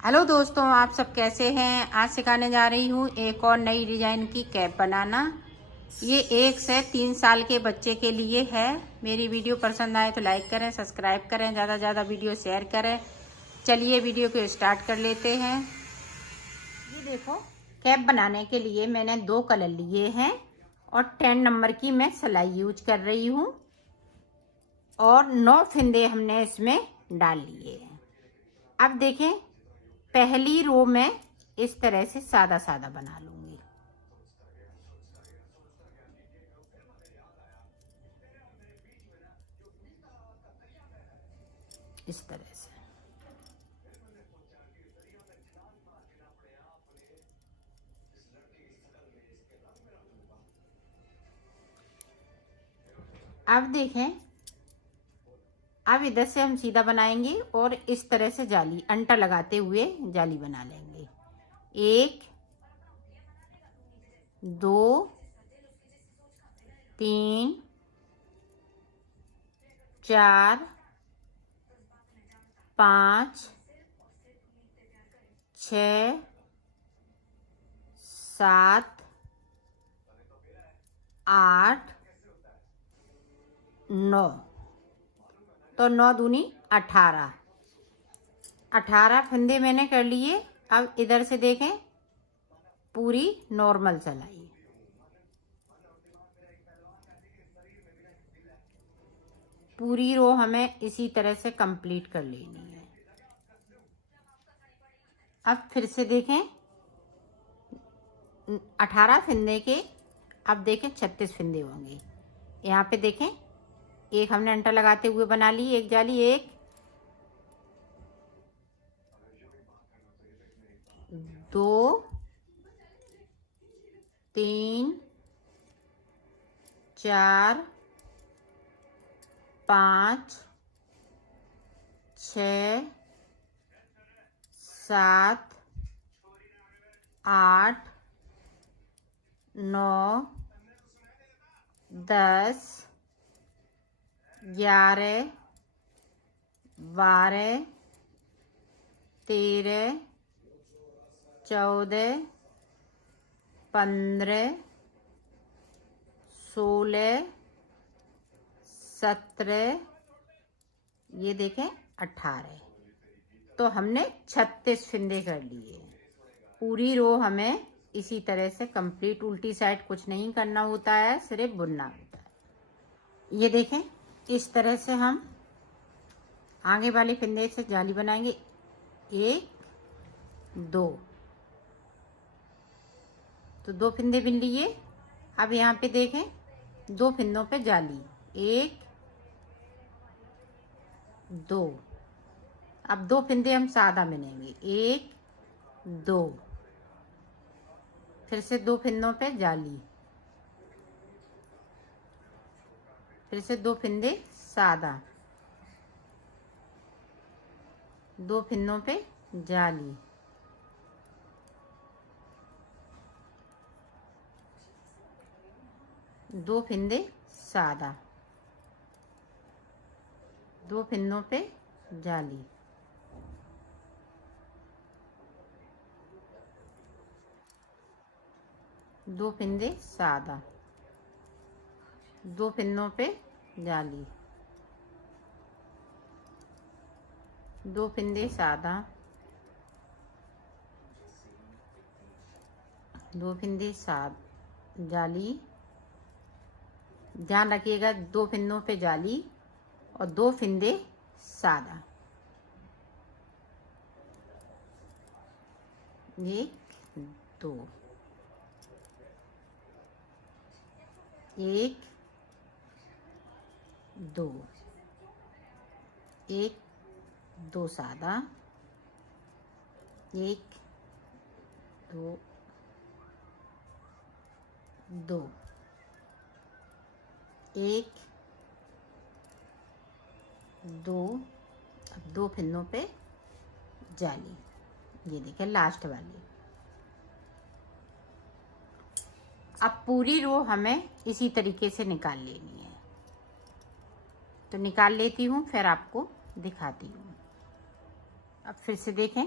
Hello दोस्तों, आप सब कैसे हैं। आज सिखाने जा रही हूँ एक और नई डिजाइन की कैप बनाना। ये 1 से 3 साल के बच्चे के लिए है। मेरी वीडियो पसंद आए तो लाइक करें, सब्सक्राइब करें, ज़्यादा से ज़्यादा वीडियो शेयर करें। चलिए वीडियो को स्टार्ट कर लेते हैं। ये देखो, कैप बनाने के लिए मैंने 2 कलर लिए हैं और 10 नंबर की मैं सिलाई यूज कर रही हूँ और 9 फिंदे हमने इसमें डाल लिए हैं। अब देखें, पहली रो में इस तरह से सादा सादा बना लूंगी। इस तरह से अब देखें, अब इधर से हम सीधा बनाएंगे और इस तरह से जाली अंटा लगाते हुए जाली बना लेंगे। 1 2 3 4 5 6 7 8 9, तो 9 दूनी 18 फंदे मैंने कर लिए। अब इधर से देखें, पूरी नॉर्मल चलाइए। पूरी रो हमें इसी तरह से कंप्लीट कर लेनी है। अब फिर से देखें, 18 फिंदे के अब देखें 36 फिंदे होंगे। यहाँ पे देखें, एक हमने अंटा लगाते हुए बना ली एक जाली। 1 2 3 4 5 6 7 8 9 10 11 12 13 14 15 16 17, ये देखें 18, तो हमने 36 फिंदे कर लिए। पूरी रो हमें इसी तरह से कंप्लीट, उल्टी साइड कुछ नहीं करना होता है, सिर्फ बुनना होता है। ये देखें, इस तरह से हम आगे वाले फिंदे से जाली बनाएंगे। 1 2, तो 2 फिंदे बिन लिए। अब यहाँ पे देखें, 2 फिंदों पे जाली। 1 2, अब 2 फिंदे हम सादा बिनेंगे। 1 2, फिर से 2 फिंदों पे जाली, फिर से 2 फिंदे सादा, 2 फिंदों पे जाली, 2 फिंदे सादा, 2 फिंदों पे जाली, 2 फिंदे सादा, 2 फिंदों पे जाली, 2 फिंदे सादा, 2 फिंदे जाली। ध्यान रखिएगा, 2 फिंदों पे जाली और 2 फिंदे सादा। 1 2, 1 2, 1 2 सादा, 1 2 2, 1 2, अब 2 फिंदों पे जाली। ये देखिए लास्ट वाली। अब पूरी रो हमें इसी तरीके से निकाल लेनी है, तो निकाल लेती हूँ, फिर आपको दिखाती हूँ। अब फिर से देखें,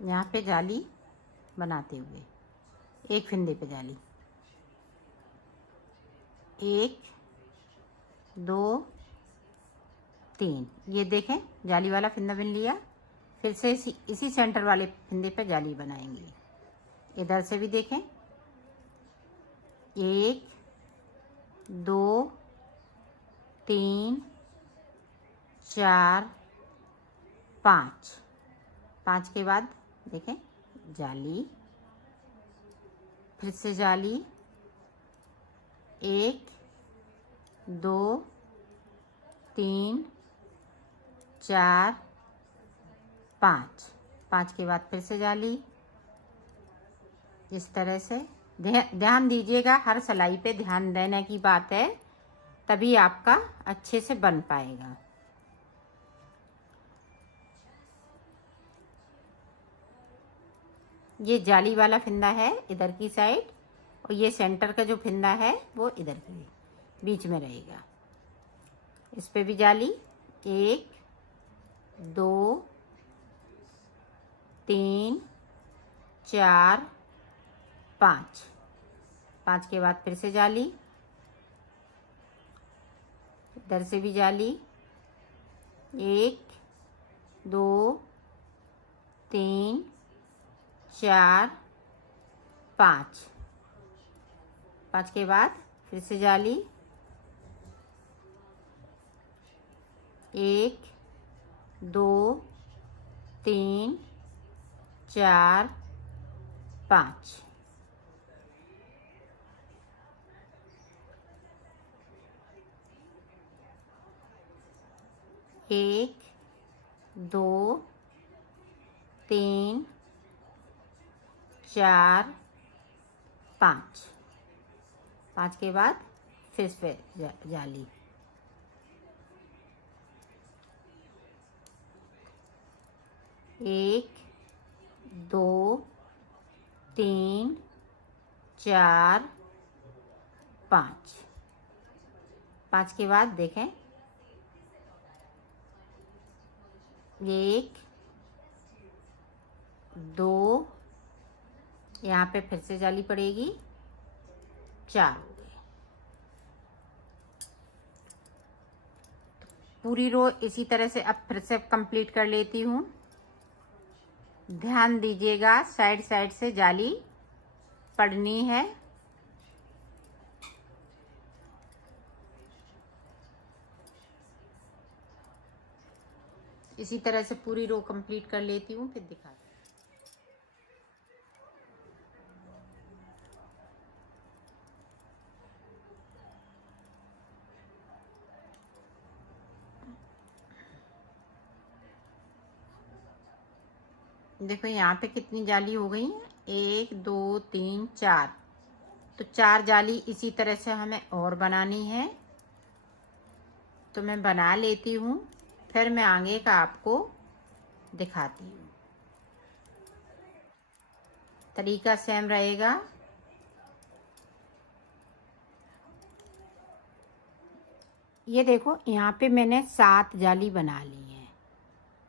यहाँ पे जाली बनाते हुए एक फिंदे पे जाली, 1 2 3, ये देखें जाली वाला फिंदा बिन लिया। फिर से इसी सेंटर वाले फिंदे पे जाली बनाएंगे। इधर से भी देखें, 1 2 3 4 5, 5 के बाद देखें जाली, फिर से जाली, 1 2 3 4 5, 5 के बाद फिर से जाली। इस तरह से ध्यान दीजिएगा, हर सिलाई पे ध्यान देने की बात है, तभी आपका अच्छे से बन पाएगा। ये जाली वाला फिंदा है इधर की साइड, और ये सेंटर का जो फिंदा है वो इधर की बीच में रहेगा। इस पे भी जाली, 1 2 3 4 5, 5 के बाद फिर से जाली, इधर से भी जाली, 1 2 3 4 5, 5 के बाद फिर से जाली, 1 2 3 4 5, 1 2 3 4 5, 5 के बाद फिर से जाली, 1 2 3 4 5, 5 के बाद देखें 1 2, यहाँ पे फिर से जाली पड़ेगी, 4 हो गए। पूरी रो इसी तरह से अब फिर से कंप्लीट कर लेती हूँ। ध्यान दीजिएगा, साइड साइड से जाली पड़नी है। इसी तरह से पूरी रो कंप्लीट कर लेती हूँ, फिर दिखाती हूँ। देखो यहाँ पे कितनी जाली हो गई है, 1 2 3 4, तो 4 जाली इसी तरह से हमें और बनानी है। तो मैं बना लेती हूँ, फिर मैं आगे का आपको दिखाती हूँ। तरीका सेम रहेगा। ये देखो यहाँ पे मैंने 7 जाली बना ली है।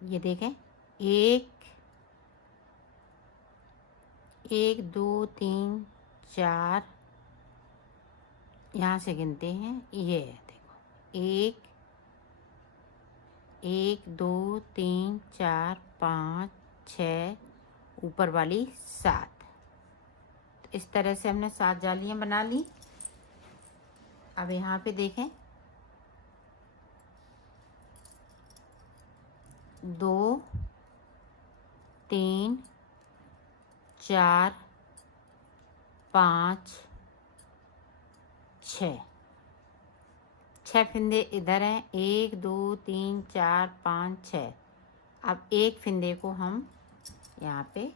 ये देखें, 1 2 3 4, यहाँ से गिनते हैं, ये है देखो, 1 2 3 4 5 6, ऊपर वाली 7। तो इस तरह से हमने 7 जालियाँ बना ली। अब यहाँ पे देखें, 2 3 4 5 6, 6 फिंदे इधर हैं, 1 2 3 4 5 6। अब एक फिंदे को हम यहाँ पे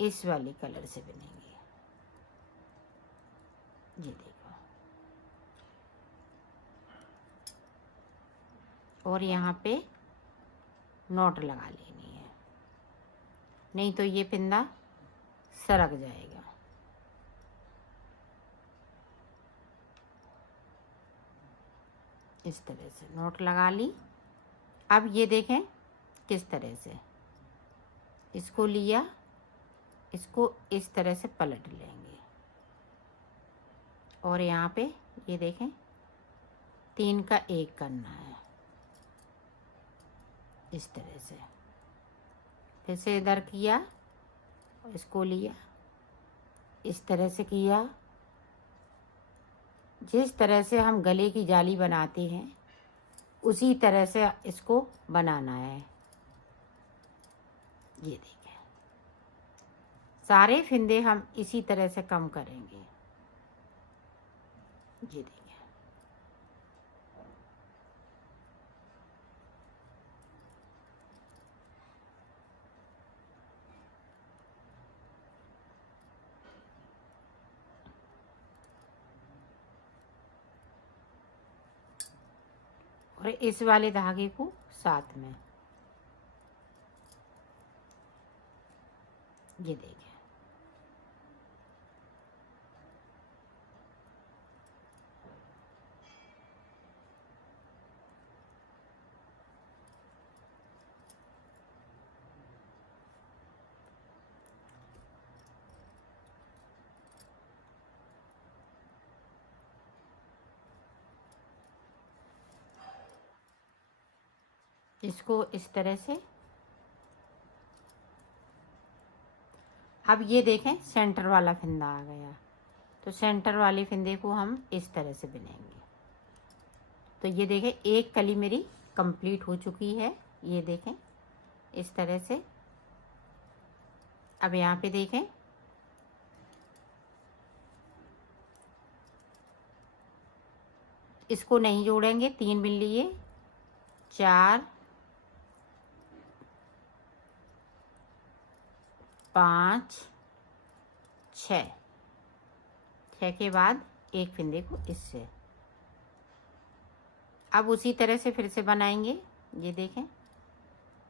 इस वाले कलर से बनेंगे। ये देखो, और यहाँ पे नॉट लगा लेनी है, नहीं तो ये फिंदा सरक जाएगा। इस तरह से नोट लगा ली। अब ये देखें किस तरह से इसको लिया, इसको इस तरह से पलट लेंगे और यहाँ पे ये देखें 3 का 1 करना है इस तरह से। फिर से इधर किया, इसको लिया, इस तरह से किया। जिस तरह से हम गले की जाली बनाते हैं उसी तरह से इसको बनाना है। ये देखिए सारे फिंदे हम इसी तरह से कम करेंगे। ये देखिए और इस वाले धागे को साथ में। ये देखिए इसको इस तरह से। अब ये देखें सेंटर वाला फंदा आ गया, तो सेंटर वाले फंदे को हम इस तरह से बुनेंगे। तो ये देखें एक कली मेरी कंप्लीट हो चुकी है। ये देखें इस तरह से। अब यहाँ पे देखें इसको नहीं जोड़ेंगे, 3 बिन लिए, 4 5 6 के बाद एक फिंदे को इससे। अब उसी तरह से फिर से बनाएंगे। ये देखें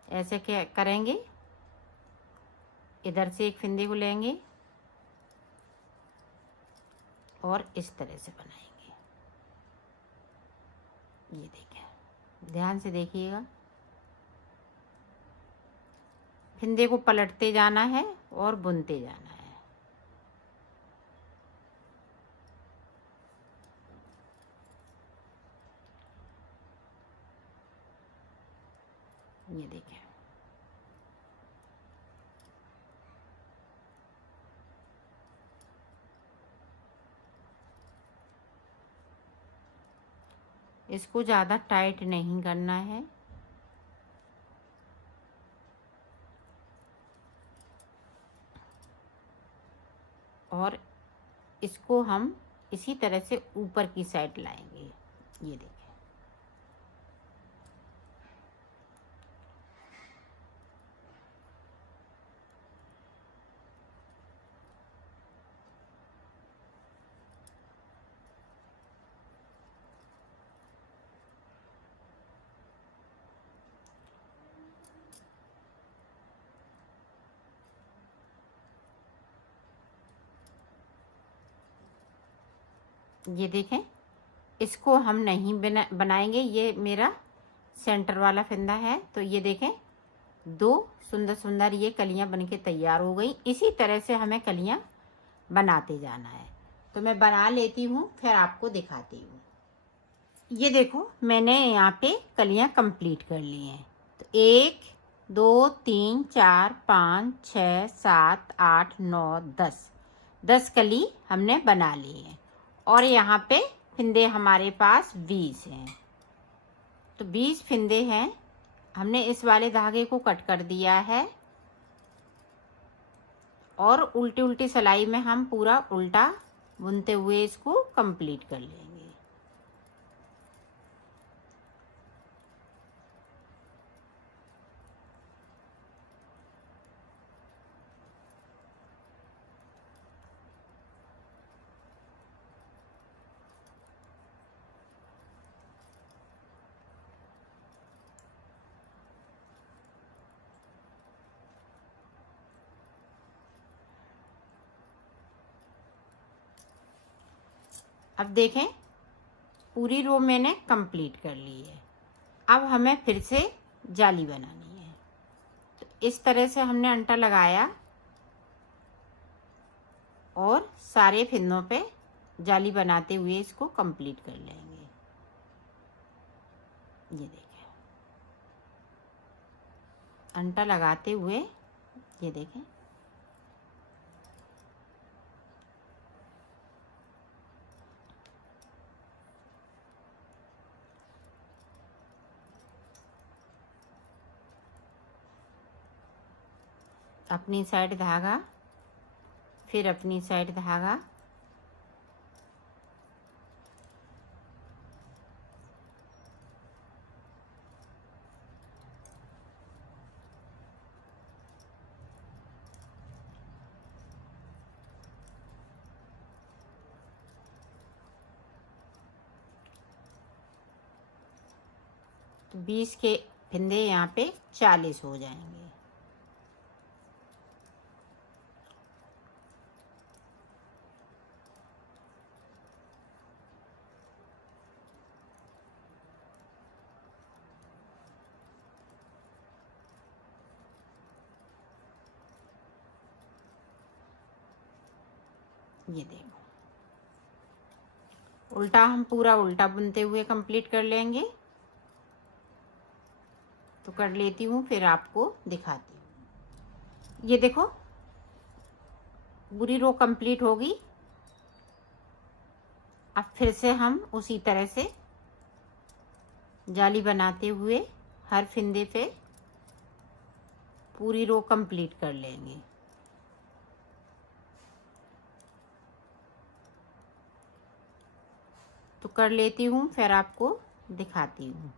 ऐसे क्या करेंगे, इधर से एक फिंदे को लेंगे और इस तरह से बनाएंगे। ये देखिए ध्यान से देखिएगा, फिंदे को पलटते जाना है और बुनते जाना है। ये देखिए इसको ज़्यादा टाइट नहीं करना है। और इसको हम इसी तरह से ऊपर की साइड लाएंगे। ये देखिए ये देखें इसको हम नहीं बनाएंगे। ये मेरा सेंटर वाला फंदा है। तो ये देखें 2 सुंदर सुंदर ये कलियां बनके तैयार हो गई। इसी तरह से हमें कलियां बनाते जाना है। तो मैं बना लेती हूँ, फिर आपको दिखाती हूँ। ये देखो मैंने यहाँ पे कलियां कंप्लीट कर ली हैं। तो 1 2 3 4 5 6 7 8 9 10 कली हमने बना ली है। और यहाँ पे फिंदे हमारे पास 20 हैं। तो 20 फिंदे हैं। हमने इस वाले धागे को कट कर दिया है और उल्टी उल्टी सिलाई में हम पूरा उल्टा बुनते हुए इसको कंप्लीट कर लेंगे। अब देखें पूरी रो मैंने कंप्लीट कर ली है। अब हमें फिर से जाली बनानी है। तो इस तरह से हमने अंटा लगाया और सारे फिंदों पे जाली बनाते हुए इसको कंप्लीट कर लेंगे। ये देखें, अंटा लगाते हुए ये देखें अपनी साइड धागा, फिर अपनी साइड धागा, तो 20 के फिंदे यहाँ पे 40 हो जाएंगे। ये देखो, उल्टा हम पूरा उल्टा बुनते हुए कंप्लीट कर लेंगे। तो कर लेती हूँ, फिर आपको दिखाती हूँ। ये देखो, पूरी रो कंप्लीट होगी। अब फिर से हम उसी तरह से जाली बनाते हुए हर फिंदे पे पूरी रो कंप्लीट कर लेंगे। तो कर लेती हूँ, फिर आपको दिखाती हूँ।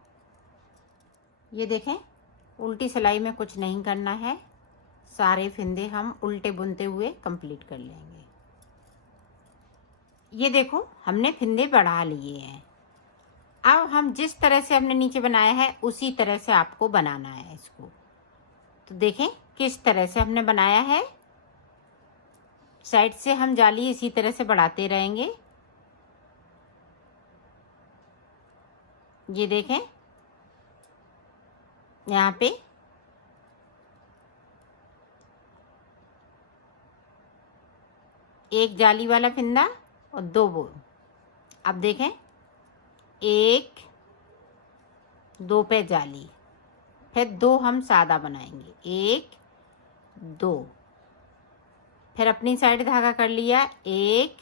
ये देखें, उल्टी सिलाई में कुछ नहीं करना है, सारे फिंदे हम उल्टे बुनते हुए कंप्लीट कर लेंगे। ये देखो, हमने फिंदे बढ़ा लिए हैं। अब हम जिस तरह से हमने नीचे बनाया है उसी तरह से आपको बनाना है इसको। तो देखें किस तरह से हमने बनाया है। साइड से हम जाली इसी तरह से बढ़ाते रहेंगे। ये देखें, यहाँ पे एक जाली वाला फिंदा और 2 बो। अब देखें, 1 2 पे जाली, फिर 2 हम सादा बनाएंगे, 1 2, फिर अपनी साइड धागा कर लिया, 1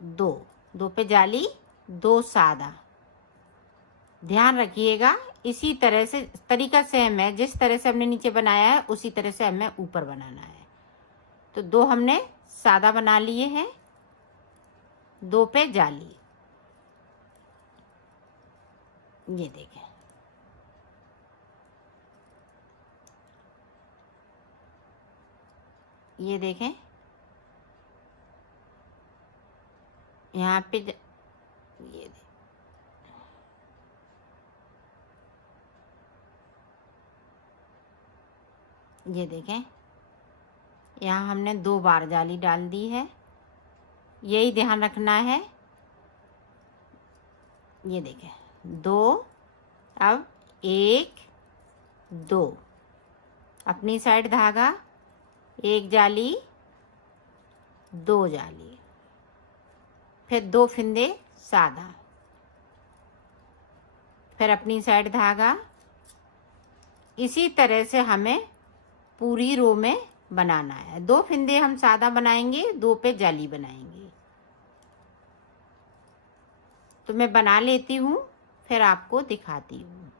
2, 2 पे जाली, 2 सादा। ध्यान रखिएगा, इसी तरह से तरीका सेम है, जिस तरह से हमने नीचे बनाया है उसी तरह से हमें ऊपर बनाना है। तो 2 हमने सादा बना लिए हैं, 2 पे जाली। ये देखें, ये देखें, यहाँ पे ये देखें, यहाँ हमने 2 बार जाली डाल दी है। यही ध्यान रखना है। ये देखें, 2, अब 1 2, अपनी साइड धागा, 1 जाली, 2 जाली, फिर 2 फिंदे सादा, फिर अपनी साइड धागा। इसी तरह से हमें पूरी रो में बनाना है। 2 फिंदे हम सादा बनाएंगे, 2 पे जाली बनाएंगे। तो मैं बना लेती हूँ, फिर आपको दिखाती हूँ।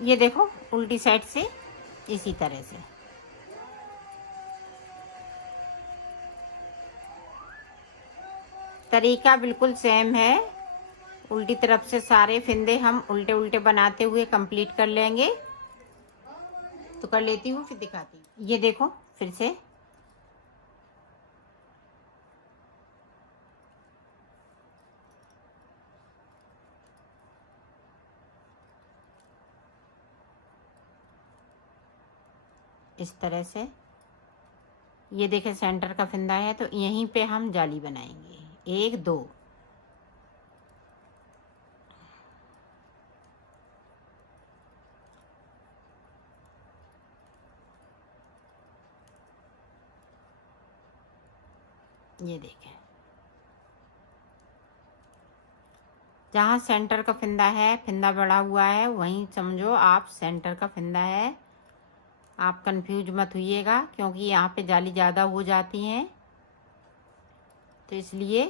ये देखो, उल्टी साइड से इसी तरह से। तरीका बिल्कुल सेम है। उल्टी तरफ से सारे फिंदे हम उल्टे उल्टे बनाते हुए कंप्लीट कर लेंगे। तो कर लेती हूँ, फिर दिखाती हूँ। ये देखो, फिर से इस तरह से। ये देखें, सेंटर का फिंदा है, तो यहीं पे हम जाली बनाएंगे, 1 2। ये देखें, जहाँ सेंटर का फिंदा है, फिंदा बड़ा हुआ है, वहीं समझो आप सेंटर का फिंदा है। आप कंफ्यूज मत होइएगा, क्योंकि यहाँ पे जाली ज़्यादा हो जाती हैं, तो इसलिए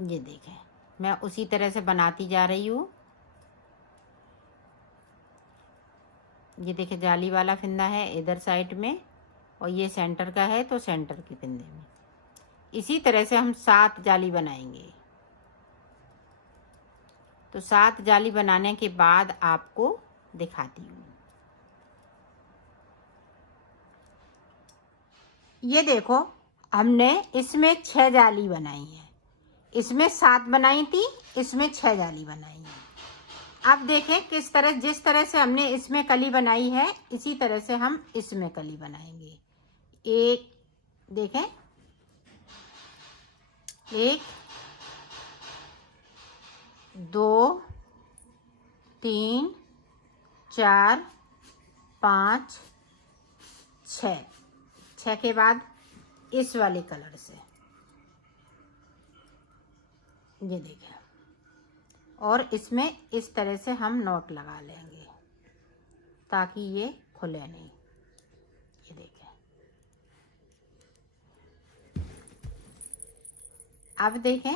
ये देखें मैं उसी तरह से बनाती जा रही हूँ। ये देखें, जाली वाला फिंदा है इधर साइड में, और ये सेंटर का है तो सेंटर के फिंदे में। इसी तरह से हम 7 जाली बनाएंगे। तो 7 जाली बनाने के बाद आपको दिखाती हूँ। ये देखो, हमने इसमें 6 जाली बनाई है, इसमें 7 बनाई थी, इसमें 6 जाली बनाई है। अब देखें किस तरह, जिस तरह से हमने इसमें कली बनाई है, इसी तरह से हम इसमें कली बनाएंगे। एक देखें, 1 2 3 4 5 6 के बाद इस वाले कलर से ये देखें, और इसमें इस तरह से हम नॉट लगा लेंगे ताकि ये खुले नहीं। ये देखें, अब देखें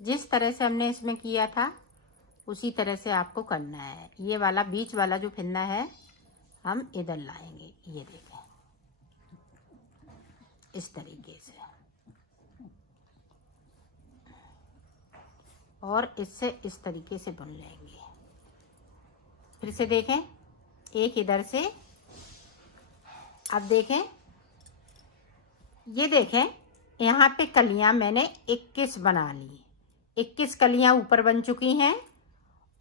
जिस तरह से हमने इसमें किया था उसी तरह से आपको करना है। ये वाला बीच वाला जो फिंदा है हम इधर लाएंगे, ये देखें इस तरीके से, और इससे इस तरीके से बुन लेंगे। फिर से देखें, एक इधर से। अब देखें, ये देखें यहाँ पे कलियां मैंने 21 बना ली। 21 कलियां ऊपर बन चुकी हैं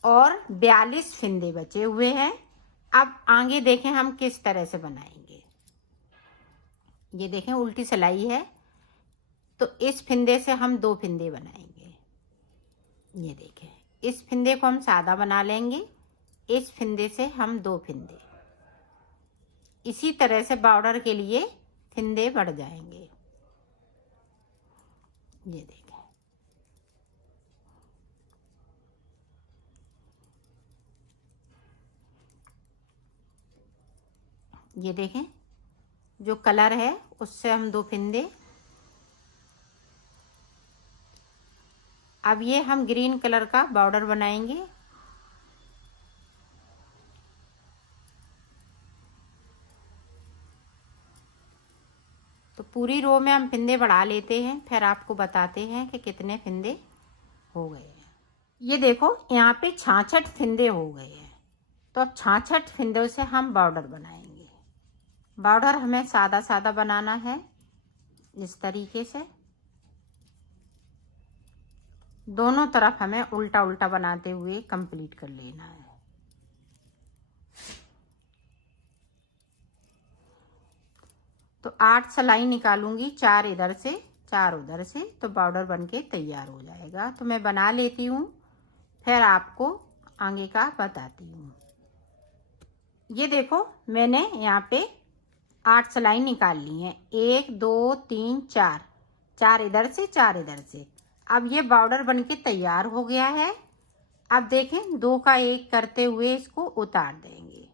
और 42 फिंदे बचे हुए हैं। अब आगे देखें हम किस तरह से बनाएंगे। ये देखें उल्टी सिलाई है, तो इस फिंदे से हम 2 फिंदे बनाएंगे। ये देखें, इस फिंदे को हम सादा बना लेंगे, इस फिंदे से हम 2 फिंदे। इसी तरह से बॉर्डर के लिए फिंदे बढ़ जाएंगे। ये देखें, ये देखें जो कलर है उससे हम 2 फिंदे। अब ये हम ग्रीन कलर का बॉर्डर बनाएंगे। तो पूरी रो में हम फिंदे बढ़ा लेते हैं, फिर आपको बताते हैं कि कितने फिंदे हो गए हैं। ये देखो यहाँ पे 66 फिंदे हो गए हैं। तो अब 66 फिंदों से हम बॉर्डर बनाएंगे। बॉर्डर हमें सादा सादा बनाना है, इस तरीके से दोनों तरफ हमें उल्टा उल्टा बनाते हुए कंप्लीट कर लेना है। तो 8 सिलाई निकालूंगी, 4 इधर से 4 उधर से, तो बॉर्डर बनके तैयार हो जाएगा। तो मैं बना लेती हूँ, फिर आपको आगे का बताती हूँ। ये देखो मैंने यहाँ पे 8 सिलाई निकाल ली हैं, 1 2 3 4, 4 इधर से 4 इधर से। अब ये बॉर्डर बनके तैयार हो गया है। अब देखें 2 का 1 करते हुए इसको उतार देंगे।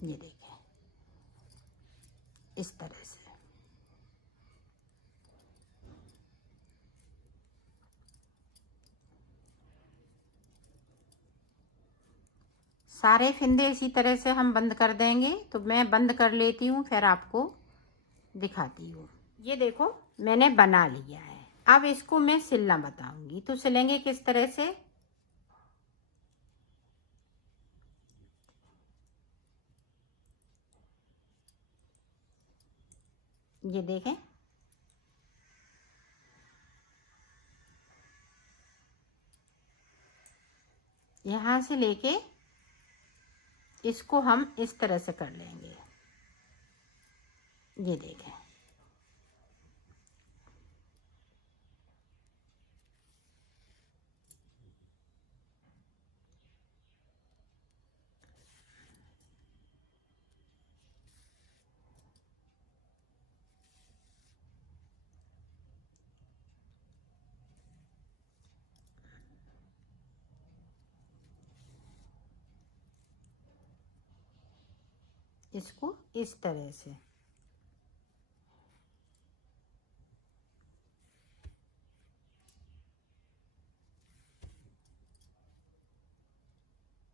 ये देखें इस तरह से। सारे फिंदे इसी तरह से हम बंद कर देंगे। तो मैं बंद कर लेती हूँ, फिर आपको दिखाती हूँ। ये देखो मैंने बना लिया है। अब इसको मैं सिलना बताऊंगी। तो सिलेंगे किस तरह से, ये देखें यहाँ से लेके इसको हम इस तरह से कर लेंगे। ये देखें, इसको इस तरह से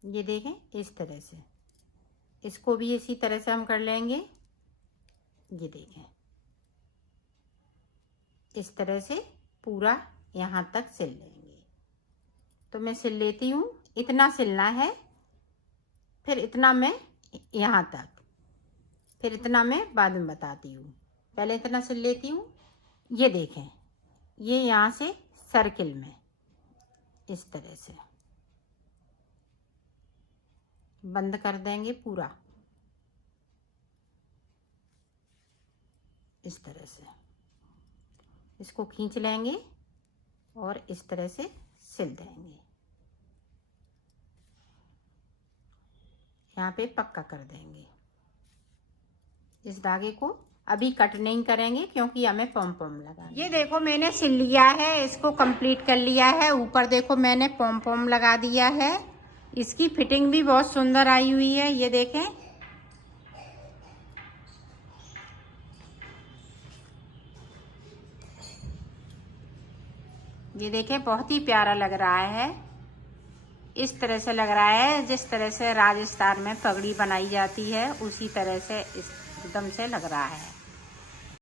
ये देखें, इस तरह से इसको भी इसी तरह से हम कर लेंगे। ये देखें, इस तरह से पूरा यहाँ तक सिल लेंगे। तो मैं सिल लेती हूँ, इतना सिलना है, फिर इतना मैं यहाँ तक, फिर इतना मैं बाद में बताती हूँ। पहले इतना सिल लेती हूँ। ये देखें, ये यहाँ से सर्किल में इस तरह से बंद कर देंगे पूरा, इस तरह से इसको खींच लेंगे और इस तरह से सिल देंगे। यहाँ पे पक्का कर देंगे। इस धागे को अभी कट नहीं करेंगे क्योंकि हमें पॉम पॉम लगा। ये देखो मैंने सिल लिया है, इसको कंप्लीट कर लिया है। ऊपर देखो मैंने पॉम पॉम लगा दिया है। इसकी फिटिंग भी बहुत सुंदर आई हुई है। ये देखें, ये देखें, बहुत ही प्यारा लग रहा है। इस तरह से लग रहा है जिस तरह से राजस्थान में पगड़ी बनाई जाती है, उसी तरह से एकदम से लग रहा है।